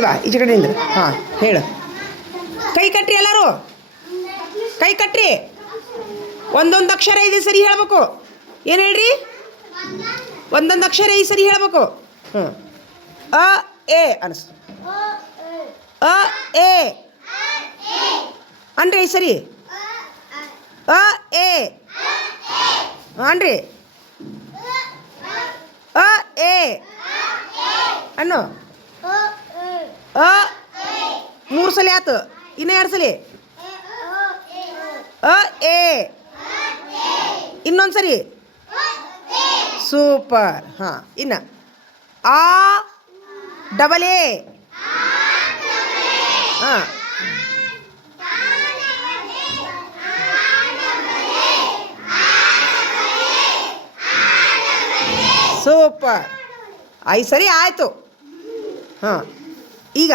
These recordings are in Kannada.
ಇಲ್ವಾ ಈಚೆ ಕಡೆಯಿಂದ ಹಾಂ ಹೇಳು. ಕೈ ಕಟ್ರಿ ಎಲ್ಲರೂ, ಕೈ ಕಟ್ರಿ. ಒಂದೊಂದು ಅಕ್ಷರ ಇದೆ ಸರಿ ಹೇಳ್ಬೇಕು. ಏನು ಹೇಳ್ರಿ? ಒಂದೊಂದು ಅಕ್ಷರ ಈ ಸರಿ ಹೇಳ್ಬೇಕು. ಹ್ಞೂ ಅ ಎ ಅನಿಸ್ತು. ಅ ಎ ಅನ್ರಿ ಈ ಸರಿ. ಅ ಎ ಅನ್ರಿ. ಅ ಎ ಅನ್ನು ಅ 3 ಸಲ ಆಯ್ತು. ಇನ್ನೂ 2 ಸಲ. ಅ ಎ ಇನ್ನೊಂದು ಸರಿ. ಸೂಪರ್. ಹಾಂ ಇನ್ನು ಆ ಡಬಲ್ ಎ. ಹಾಂ ಸೂಪರ್. 5 ಸರಿ ಆಯಿತು. ಹಾಂ ಈಗ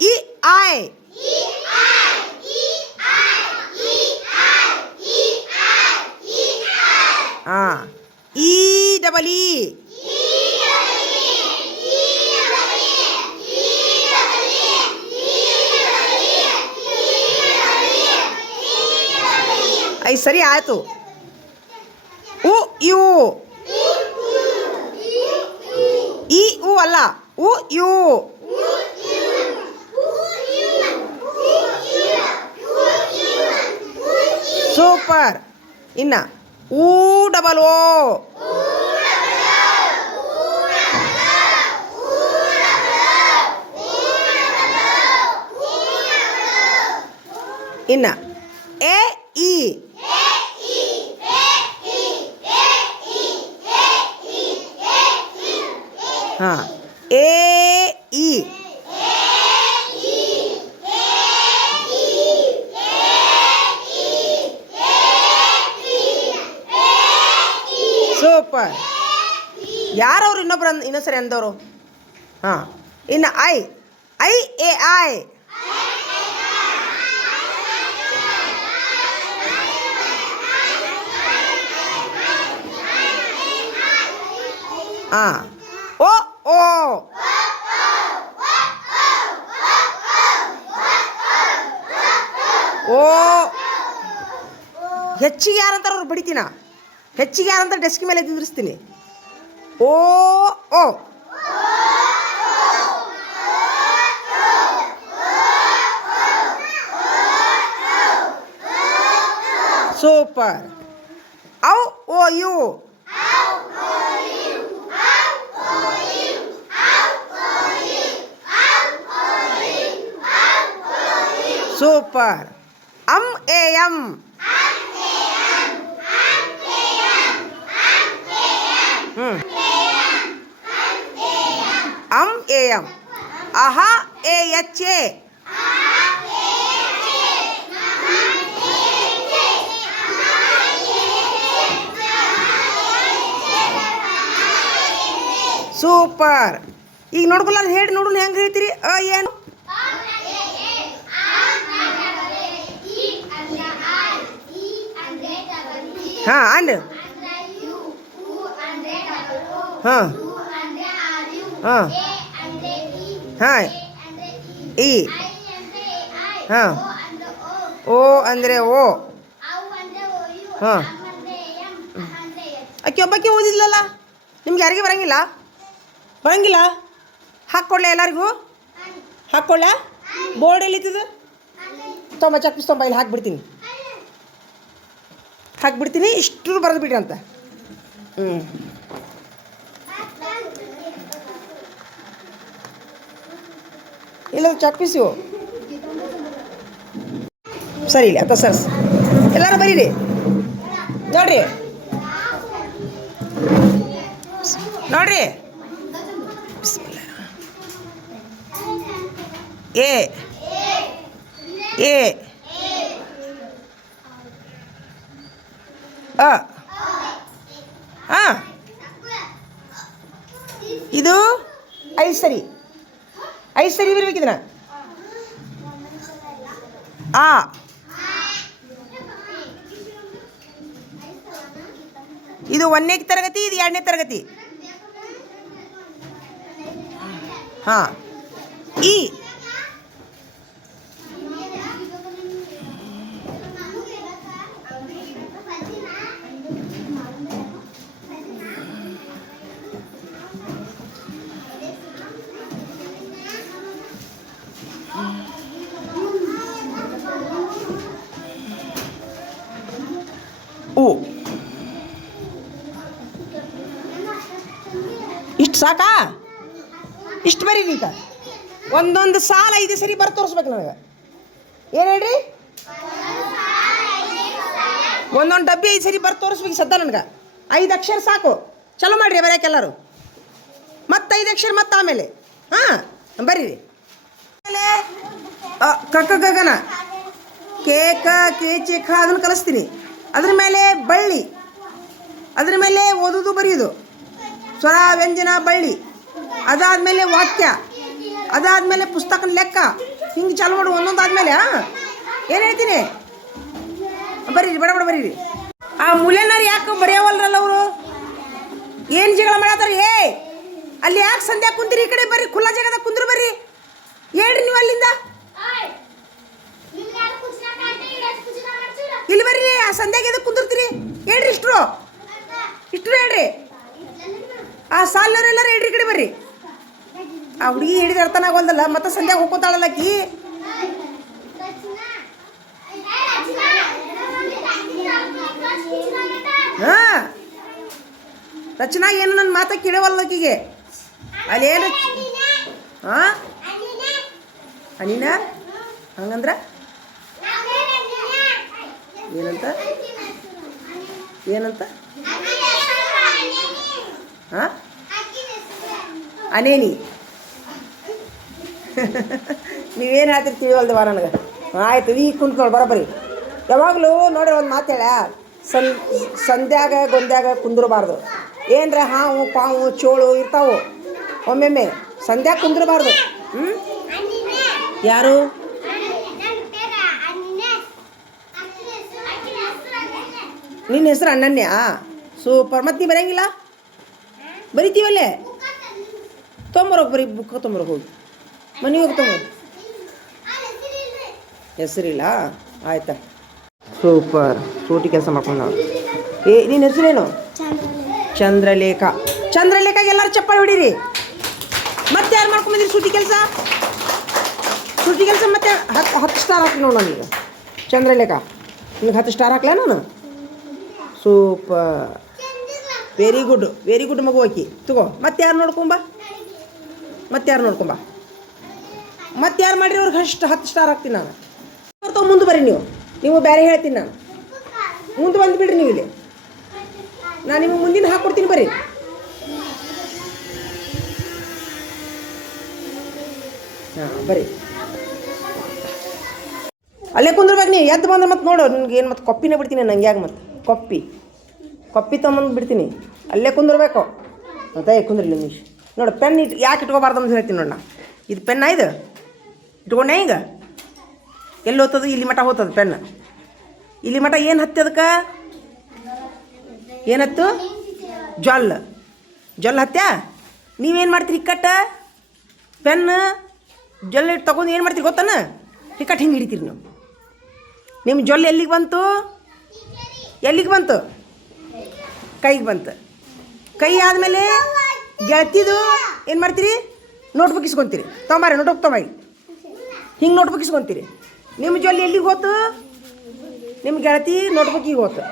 ಇ ಐ. ಹಾಂ ಈ ಡಬಲ್ ಇ. 5 ಸರಿ ಆಯಿತು. ಉ ಯು. ಇ ಉ ಅಲ್ಲ, ಉ ಯು. ಸೂಪರ್. ಇನ್ನು ಊ ಡಬಲ್ ಓ. ಇನ್ನು ಎ ಇ. ಹಾಂ ಎ ಇ. ಸೂಪರ್. ಯಾರವ್ರು ಇನ್ನೊಬ್ರು ಇನ್ನೊಂದು ಸರಿ ಅಂದವರು? ಹಾಂ ಇನ್ನು ಐ. I A I. ಹಾಂ ಓ ಓ. ಓ ಹೆಚ್ಚಿಗೆ ಯಾರಂತಾರೆ ಅವ್ರು ಬಡಿತೀನ. ಹೆಚ್ಚಿಗೆ ಯಾರಂತ ಡೆಸ್ಕ್ ಮೇಲೆ ನಿಂದ್ರಿಸ್ತೀನಿ. ಓ ಓ. ಸೂಪರ್. ಔ ಓ ಯು. ಸೂಪರ್. ಅಂ ಎ ಎಂ. ಅಂ ಎ ಎಂ. ಅಹ ಎ ಎಚ್ ಎ. ಸೂಪರ್. ಈಗ ನೋಡ್ಕೊಲ್ಲ ಹೇಳಿ ನೋಡು ಹೆಂಗೆ ಹೇಳ್ತೀರಿ. ಅ ಏನು? ಹಾಂ ಅಂಡ್. ಹಾಂ ಹಾಂ ಹಾಂ ಇ. ಹಾಂ ಓ ಅಂದರೆ ಓ. ಹಾಂ ಅಕ್ಕಿ ಒಬ್ಬಕ್ಕೆ ಓದಿದ್ಲಲ್ಲ. ನಿಮ್ಗೆ ಯಾರಿಗೆ ಬರೋಂಗಿಲ್ಲ? ಬರೋಂಗಿಲ್ಲ? ಹಾಕ್ಕೊಳ್ಳೆ ಎಲ್ಲರಿಗೂ. ಹಾಕ್ಕೊಳ್ಳೆ. ಬೋರ್ಡ್ ಎಲ್ಲಿತ್ತದು? ತೊಂಬ ಚಕ್ಪಿಸ್ ತೊಂಬ ಇಲ್ಲಿ ಹಾಕ್ಬಿಡ್ತೀನಿ. ಇಷ್ಟು ಬರೆದು ಬಿಡ್ರಿ ಅಂತ. ಇಲ್ಲ ಚಪ್ಪಿಸು ಸರಿ ಇಲ್ಲ ಅಂತ ಸರ್ಸ್. ಎಲ್ಲರೂ ಬರೀರಿ ನೋಡ್ರಿ. ನೋಡ್ರಿ ಎ ಎ ಅ. ಹಾಂ ಇದು 5 ಸರಿ. 5 ಸರಿ ಬರಬೇಕಿದ್ರೆ ಆ. ಇದು 1ನೇ ತರಗತಿ, ಇದು 2ನೇ ತರಗತಿ. ಹಾಂ ಇ. ಸಾಕಾ? ಇಷ್ಟು ಬರೀ ಈಗ ಒಂದೊಂದು ಸಾಲ 5 ಸರಿ ಬರ್ ತೋರಿಸ್ಬೇಕು ನನಗೆ. ಏನು ಹೇಳ್ರಿ? ಒಂದೊಂದು ಡಬ್ಬಿ 5 ಸರಿ ಬರ್ ತೋರಿಸ್ಬೇಕು ಸದ್ದ ನನಗೆ. 5 ಅಕ್ಷರ ಸಾಕು. ಚಲೋ ಮಾಡಿರಿ ಬರೆಯಕ್ಕೆ ಎಲ್ಲರೂ. ಮತ್ತೆ 5 ಅಕ್ಷರ ಮತ್ತೆ ಆಮೇಲೆ ಬರೀರಿ. ಆಮೇಲೆ ಕಕ್ಕ ಗಗನ ಕೇಕ ಕೇಚಿ ಖ ಅದನ್ನು ಕಲಿಸ್ತೀನಿ. ಅದ್ರ ಮೇಲೆ ಬಳ್ಳಿ, ಅದ್ರ ಮೇಲೆ ಓದೋದು ಬರೆಯೋದು, ಸ್ವರ ವ್ಯಂಜನ ಬಳ್ಳಿ, ಅದಾದಮೇಲೆ ವಾಕ್ಯ, ಅದಾದಮೇಲೆ ಪುಸ್ತಕನ ಲೆಕ್ಕ. ಹಿಂಗೆ ಚಾಲು ಮಾಡು ಒಂದೊಂದು ಆದಮೇಲೆ. ಏನು ಹೇಳ್ತೀನಿ? ಬರೀರಿ ಬಡ ಬಡ ಬರೀರಿ. ಆ ಮೂಲೆನಾರು ಯಾಕೆ ಬರೆಯವಲ್ರಲ್ಲ ಅವರು? ಏನು ಜಗಳ ಮಾಡತ್ತಾರ? ಅಲ್ಲಿ ಯಾಕೆ ಸಂಧ್ಯಾ ಕುಂತಿರಿ? ಈ ಕಡೆ ಬರ್ರಿ, ಖುಲ್ಲಾ ಜಾಗದಾಗ ಕುಂದ್ರು ಬರ್ರಿ. ಹೇಳ್ರಿ ನೀವು ಅಲ್ಲಿಂದ ಇಲ್ಲಿ ಬರ್ರಿ. ಆ ಸಂಧ್ಯಾಗ ಎದಕ್ಕೆ ಕುಂದಿರ್ತೀರಿ? ಹೇಳ್ರಿ ಇಷ್ಟ್ರು ಹೇಳ್ರಿ. ಆ ಸಾಲಿನವರೆಲ್ಲರೂ ಹೇಳ್ರಿ ಈ ಕಡೆ ಬರ್ರಿ. ಆ ಹುಡುಗಿ ಹೇಳಿದ ಅರ್ಥನ ಆಗೋಲ್ದಲ್ಲ, ಮತ್ತೆ ಸಂಧ್ಯಾಗ ಹೋಗ್ಕೋತಾಳಲ್ಲ ಆಕಿ. ಹಾಂ, ರಚನಾ ಏನು ನನ್ನ ಮಾತ ಕೇಳವಲ್ಲ ಆಕಿಗೆ. ಅಲ್ಲಿ ಏನು? ಹಾಂ, ಅನಿನ ಹಂಗಂದ್ರ ಏನಂತ? ಏನಂತ? ಹಾಂ, ಅನೇನಿ. ನೀವೇನು ಹೇಳ್ತೀರಿ ತಿಳಿವಲ್ದವ ನನಗೆ. ಆಯ್ತು, ಈಗ ಕುಂತ್ಕೊಳ್ಳಿ ಬರೋಬ್ಬರಿ. ಯಾವಾಗಲೂ ನೋಡ್ರಿ ಒಂದು ಮಾತು ಹೇಳ, ಸಂಧ್ಯಾಗ ಗೊಂದ್ಯಾಗ ಕುಂದಿರಬಾರ್ದು. ಏನರ ಹಾವು ಪಾವು ಚೋಳು ಇರ್ತಾವು ಒಮ್ಮೆಮ್ಮೆ. ಸಂಧ್ಯಾಗ ಕುಂದಿರಬಾರ್ದು. ಯಾರು? ನಿನ್ನ ಹೆಸರು ಅಣ್ಣನ್ಯ? ಸೂಪರ್. ಮತ್ತೆ ನೀ ಬರೆಯಂಗಿಲ್ಲ? ಬರಿತೀವಲ್ಲೇ? ತೊಂಬರೋಗಿ ಬರೀ, ಬುಕ್ ತೊಂಬರೋಗಿ ಹೋಗಿ ಮನೆಗೆ ಹೋಗಿ ತೊಂಬ. ಹೆಸರಿಲ್ಲ? ಆಯ್ತಾ, ಸೂಪರ್. ಸೂಟಿ ಕೆಲಸ ಮಾಡ್ಕೊಂಡು ನಾವು. ನಿನ್ನ ಹೆಸರೇನು? ಚಂದ್ರಲೇಖ. ಚಂದ್ರಲೇಖಗೆ ಎಲ್ಲರೂ ಚಪ್ಪಾಳೆ ಹೊಡೀರಿ. ಮತ್ತೆ ಯಾರು ಮಾಡ್ಕೊಂಬಂದಿರಿ ಸೂಟಿ ಕೆಲಸ? ಸೂಟಿ ಕೆಲಸ ಮತ್ತೆ 10 ಸ್ಟಾರ್ ಹಾಕಿ ನೋಡು ನನಗೆ. ಚಂದ್ರಲೇಖ ನಿನಗೆ 10 ಸ್ಟಾರ್ ಹಾಕ್ಲಾ ನಾನು? Super, very good, very good ಮಗು ಆಕಿ. ತಗೋ. ಮತ್ತೆ ಯಾರು ನೋಡ್ಕೊಂಬ? ಮತ್ತೆ ಯಾರು ನೋಡ್ಕೊಂಬ? ಮತ್ತೆ ಯಾರು ಮಾಡಿರಿ ಅವ್ರಿಗೆ 10 ಸ್ಟಾರ್ ಹಾಕ್ತೀನಿ ನಾನು. ಬರ್ತಾವೆ ಮುಂದೆ ಬರ್ರಿ. ನೀವು ಬೇರೆ ಹೇಳ್ತೀನಿ ನಾನು. ಮುಂದೆ ಬಂದುಬಿಡ್ರಿ ನೀವು ಇಲ್ಲಿ. ನಾನು ನಿಮಗೆ ಮುಂದಿನ ಹಾಕ್ಕೊಡ್ತೀನಿ ಬರ್ರಿ. ಹಾಂ ಬರ್ರಿ. ಅಲ್ಲೇ ಕುಂದ್ರಬೇಕು ನೀವು. ಎದ್ದು ಬಂದ್ರೆ ಮತ್ತೆ ನೋಡು ನಿನ್ಗೆ ಏನು ಮತ್ತೆ ಕೊಪ್ಪಿನೇ ಬಿಡ್ತೀನಿ ನಂಗೆ. ಯಾಕೆ ಮತ್ತೆ ಕೊಪ್ಪಿ ತೊಗೊಂಬಂದು ಬಿಡ್ತೀನಿ. ಅಲ್ಲೇ ಕುಂದಿರ್ಬೇಕು. ಮತ್ತೆ ಕುಂದ್ರಿ ನಿಮಿಷ ನೋಡು. ಪೆನ್ ಯಾಕೆ ಇಟ್ಕೋಬಾರ್ದು ಅಂತ ಹೇಳ್ತೀನಿ ನೋಡಿ. ಇದು ಪೆನ್ನ, ಇದು ಇಟ್ಕೊಂಡೆ ಈಗ ಎಲ್ಲಿ ಹೋಗ್ತದೆ? ಇಲ್ಲಿ ಮಠ ಹೋಗ್ತದೆ ಪೆನ್. ಇಲ್ಲಿ ಮಠ ಏನು ಹತ್ತಿ? ಅದಕ್ಕೆ ಏನು ಹತ್ತು? ಜೊಲ್ ಹತ್ಯ. ನೀವೇನು ಮಾಡ್ತೀರಿ? ಇಕ್ಕಟ್ಟ ಪೆನ್ ಜೊಲ್ ಇಟ್ಟು ತೊಗೊಂಡು ಏನು ಮಾಡ್ತೀರಿ ಗೊತ್ತಾನ? ಇಕ್ಕಟ್ಟು ಹಿಂಗೆ ಹಿಡಿತೀರಿ ನೀವು. ನಿಮ್ಮ ಜೊಲ್ ಎಲ್ಲಿಗೆ ಬಂತು? ಎಲ್ಲಿಗೆ ಬಂತು? ಕೈಗೆ ಬಂತು. ಕೈ ಆದಮೇಲೆ ಗೆಳತಿದು ಏನು ಮಾಡ್ತೀರಿ? ನೋಟ್ಬುಕ್ ಇಸ್ಕೊತೀರಿ. ತೊಂಬಾರಿ ನೋಟ್ಬುಕ್ ತೊಂಬಾರಿ. ಹಿಂಗೆ ನೋಟ್ಬುಕ್ ಇಸ್ಕೊತೀರಿ. ನಿಮ್ಮ ಜೊಲ್ಲೆ ಎಲ್ಲಿಗೆ ಹೋತು? ನಿಮ್ಮ ಗೆಳತಿ ನೋಟ್ಬುಕ್ಕಿಗೆ ಹೋತು.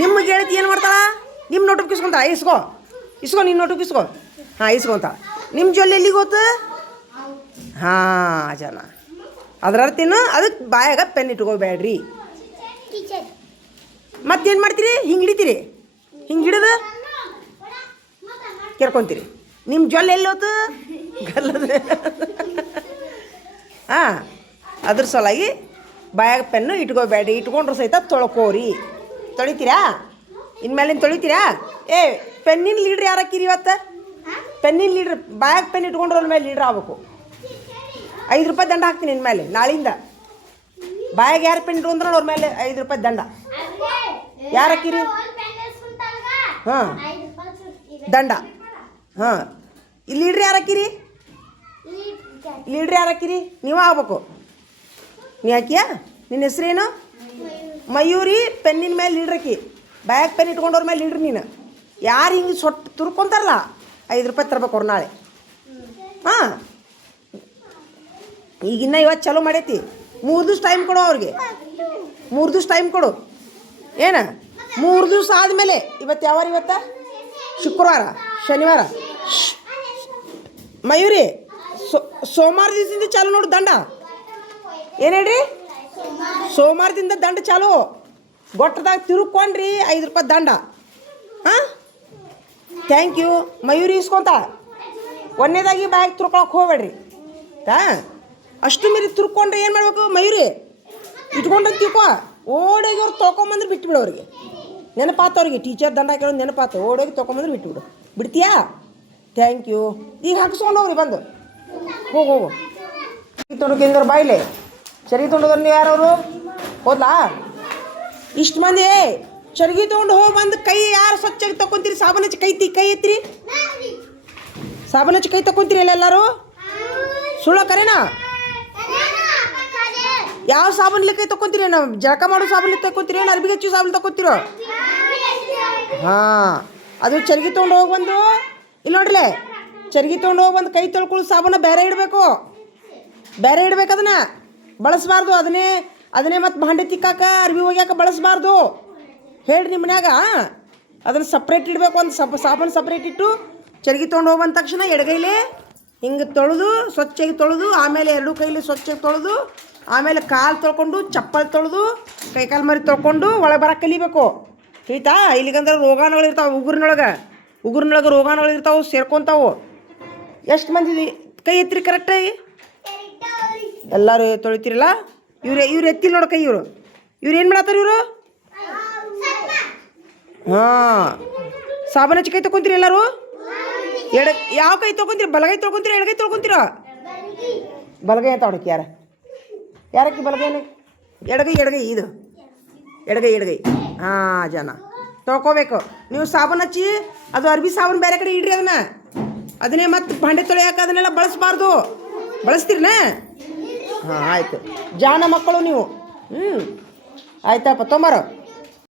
ನಿಮ್ಮ ಗೆಳತಿ ಏನು ಮಾಡ್ತಾಳ? ನಿಮ್ಮ ನೋಟ್ಬುಕ್ ಇಸ್ಕೊತಾಳ. ಇಸ್ಕೊ ನಿನ್ನ ನೋಟ್ಬುಕ್ ಇಸ್ಕೊ. ಹಾಂ, ಇಸ್ಕೊತಾಳ. ನಿಮ್ಮ ಜೊಲ್ಲೆ ಎಲ್ಲಿಗೆ ಹೋತು? ಹಾಂ ಜನ ಅದ್ರ ಅರ್ಥ ಏನು? ಅದಕ್ಕೆ ಬಾಯಾಗ ಪೆನ್ ಇಟ್ಕೋಬೇಡ್ರಿ. ಮತ್ತೇನು ಮಾಡ್ತೀರಿ? ಹಿಂಗೆ ಹಿಡಿತೀರಿ. ಹಿಂಗೆ ಹಿಡಿದು ಕೆರ್ಕೊತೀರಿ. ನಿಮ್ಮ ಜೊಲ್ಲೆ ಎಲ್ಲಿ ಹೋತು? ಗಲ್ಲದ. ಹಾಂ, ಅದ್ರ ಸಲುವಾಗಿ ಬಾಯಾಗ ಪೆನ್ನು ಇಟ್ಕೋಬೇಡ್ರಿ. ಇಟ್ಕೊಂಡ್ರು ಸಹಿತ ತೊಳ್ಕೋರಿ. ತೊಳಿತೀರಾ? ಇನ್ಮೇಲಿನ ತೊಳಿತೀರಾ? ಪೆನ್ನಿನ ಲೀಡ್ರ್ ಯಾರು ಹಾಕಿರಿ ಇವತ್ತು? ಪೆನ್ನಿನ ಲೀಡ್ರ್ ಬಾಯಾಗ ಪೆನ್ ಇಟ್ಕೊಂಡ್ರ ಮೇಲೆ ಲೀಡ್ರ್ ಆಗ್ಬೇಕು. 5 ರೂಪಾಯಿ ದಂಡ ಹಾಕ್ತೀನಿ ಇನ್ಮೇಲೆ. ನಾಳಿಂದ ಬಾಯಾಗ ಯಾರು ಪೆನ್ ಇಟ್ಕೊಂಡ್ರ ಅವ್ರ ಮೇಲೆ 5 ರೂಪಾಯಿ ದಂಡ. ಯಾರು ಹಾಕಿರಿ? ಹಾಂ, ದಂಡ. ಹಾಂ, ಇಲ್ಲಿ ಲೀಡ್ರ್ ಯಾರು ಹಾಕಿರಿ? ಲೀಡ್ರ್ ಯಾರು ಹಾಕಿರಿ? ನೀವು ಆಗ್ಬೇಕು. ನೀ ಹಾಕಿಯಾ? ನಿನ್ನ ಹೆಸ್ರೇನು? ಮಯೂರಿ. ಪೆನ್ನಿನ ಮೇಲೆ ಲೀಡ್ರ್ ಹಾಕಿ. ಬ್ಯಾಗ್ ಪೆನ್ ಇಟ್ಕೊಂಡವ್ರ ಮೇಲೆ ಲೀಡ್ರ್ ನೀನು. ಯಾರು ಹಿಂಗೆ ತುರ್ಕೊಂತಾರಲ್ಲ 5 ರೂಪಾಯಿ ತರ್ಬೇಕು ಅವ್ರು ನಾಳೆ. ಹಾಂ, ಈಗಿನ್ನ ಇವತ್ತು ಚಲೋ ಮಾಡೈತಿ. 3 ದಿವ್ಸ ಟೈಮ್ ಕೊಡು ಅವ್ರಿಗೆ. 3 ದಿವ್ಸ ಟೈಮ್ ಕೊಡು. ಏನು 3 ದಿವ್ಸ ಆದಮೇಲೆ ಇವತ್ತು ಯಾವಾರ? ಇವತ್ತು ಶುಕ್ರವಾರ, ಶನಿವಾರ. ಮಯೂರಿ ಸೋಮವಾರ ದಿವಸದಿಂದ ಚಾಲು ನೋಡು ದಂಡ ಏನು ಹೇಳ್ರಿ ಸೋಮವಾರದಿಂದ ದಂಡ ಚಾಲು ಗೊಟ್ಟದಾಗ ತಿರುಗ್ಕೊಂಡ್ರಿ 5 ರೂಪಾಯಿ ದಂಡ ಹಾಂ ಥ್ಯಾಂಕ್ ಯು ಮಯೂರಿ ಇಸ್ಕೊಂತ ಒಂದನೇದಾಗಿ ಬ್ಯಾಗ್ ತುರ್ಕೊಳಕ್ಕೆ ಹೋಗ್ಬೇಡ್ರಿ ಅಷ್ಟು ಮೀರಿ ತುರ್ಕೊಂಡ್ರೆ ಏನು ಮಾಡ್ಬೇಕು ಮಯೂರಿ ಇಟ್ಕೊಂಡ್ರೆ ತಿಳ್ಕೊ ಓಡೋಗಿ ಅವ್ರು ತೊಗೊಂಬಂದ್ರೆ ಬಿಟ್ಬಿಡು ಅವ್ರಿಗೆ ನೆನಪಾತು ಅವ್ರಿಗೆ ಟೀಚರ್ ದಂಡ ಹಾಕಿರೋದು ನೆನಪಾತು ಓಡೋಗಿ ತೊಗೊಂಬಂದ್ರೆ ಬಿಟ್ಬಿಡು ಬಿಡ್ತೀಯಾ ಥ್ಯಾಂಕ್ ಯು ಈಗ ಹಾಕಿಸ್ಕೊಂಡು ಹೋಗ್ರಿ ಬಂದು ಹೋಗು ತೊಗೊಂಡು ಬಾಯ್ಲೆ ಚರಿಗೆ ತೊಗೊಂಡ್ರು ನೀವು ಯಾರವರು ಹೋದ್ಲಾ ಇಷ್ಟು ಮಂದಿ ಚರಿಗೆ ತೊಗೊಂಡು ಹೋಗಿ ಬಂದು ಕೈ ಯಾರು ಸ್ವಚ್ಛಾಗಿ ತೊಗೊಂತೀರಿ ಸಾಬೂನು ಹಚ್ಚಿ ಕೈ ಎತ್ತಿರಿ ಸಾಬೂನು ಹಚ್ಚಿ ಕೈ ತೊಗೊಂತೀರಿ ಎಲ್ಲರೂ ಸುಳ್ಳ ಕರೆನಾ ಯಾವ ಸಾಬೂನ್ಲಿ ಕೈ ತೊಗೊಂತೀರಿ ನಾವು ಜಳಕ ಮಾಡೋ ಸಾಬೂನ್ಲಿ ತೊಗೊಂತೀರಿ ಏನು ಅರ್ಬಿಗೆ ಹಚ್ಚು ಸಾಬೂನು ತೊಗೊಂತೀರೋ ಹಾಂ ಅದು ಚರಿಗೆ ತೊಗೊಂಡು ಹೋಗಿ ಬಂದು ಇಲ್ಲಿ ನೋಡ್ರಲೆ ಚರಿಗೆ ತೊಗೊಂಡು ಹೋಗಿ ಬಂದು ಕೈ ತೊಳ್ಕೊಳ್ಳೋ ಸಾಬೂನ ಬೇರೆ ಇಡಬೇಕು ಅದನ್ನು ಬಳಸಬಾರ್ದು ಅದನ್ನೇ ಮತ್ತು ಭಾಂಡೆ ತಿಕ್ಕಾಕ ಅರ್ಬಿ ಒಗ್ಯಾಕ ಬಳಸಬಾರ್ದು ಹೇಳ್ರಿ ನಿಮ್ಮ ಮನ್ಯಾಗ ಅದನ್ನು ಸಪ್ರೇಟ್ ಇಡಬೇಕು ಒಂದು ಸಾಬೂನು ಸಪ್ರೇಟ್ ಇಟ್ಟು ಚರಿಗೆ ತೊಗೊಂಡು ಹೋಗಿ ಬಂದ ತಕ್ಷಣ ಎಡಗೈಲಿ ಹಿಂಗೆ ತೊಳೆದು ಸ್ವಚ್ಛಾಗಿ ತೊಳೆದು ಆಮೇಲೆ 2 ಕೈಲಿ ಸ್ವಚ್ಛಾಗಿ ತೊಳೆದು ಆಮೇಲೆ ಕಾಲು ತೊಳ್ಕೊಂಡು ಚಪ್ಪಲಿ ತೊಳೆದು ಕೈಕಾಲು ಮರಿ ತೊಳ್ಕೊಂಡು ಒಳಗೆ ಬರೋಕೆ ಕಲಿಬೇಕು ತಿಳಿತಾ ಇಲ್ಲಿಗಂದ್ರೆ ರೋಗಾಣುಗಳು ಇರ್ತಾವೆ ಉಗುರಿನೊಳಗೆ ರೋಗಾಣುಗಳು ಇರ್ತಾವೆ ಸೇರ್ಕೊತಾವು ಎಷ್ಟು ಮಂದಿ ಕೈ ಎತ್ತಿರಿ ಕರೆಕ್ಟಾಗಿ ಎಲ್ಲರೂ ತೊಳಿತೀರಲ್ಲ ಇವ್ರು ಎತ್ತಿಲ್ಲ ನೋಡು ಕೈ ಇವರು ಏನು ಮಾಡತ್ತಾರೆ ಇವರು ಹಾಂ ಸಾಬೂನು ಹಚ್ಚಿ ಕೈ ತೊಗೊಂತೀರಿ ಎಲ್ಲರೂ ಯಾವ ಕೈ ತೊಗೊಂತೀರಿ ಬಲಗೈ ತೊಳ್ಕೊಂತೀರ ಎಡಗೈ ತೊಳ್ಕೊಂತೀರ ಬಲಗೈ ಅಂತ ಹೊಡಕ್ಕೆ ಯಾರಕ್ಕೆ ಬಲಗೈನ ಎಡಗೈ ಇದು ಎಡಗೈ ಹಾಂ ಜನ ತೊಳ್ಕೊಬೇಕು ನೀವು ಸಾಬೂನು ಹಚ್ಚಿ ಅದು ಅರ್ಬಿ ಸಾಬೂನು ಬೇರೆ ಕಡೆ ಇಡ್ರಿ ಅದನ್ನೇ ಮತ್ತೆ ಭಾಂಡೆ ತೊಳೆಯಾಕ ಅದನ್ನೆಲ್ಲ ಬಳಸಬಾರ್ದು ಬಳಸ್ತೀರನ ಹಾಂ ಆಯಿತು ಜಾನ ಮಕ್ಕಳು ನೀವು ಆಯ್ತಪ್ಪ ತೊಂಬಾರೋ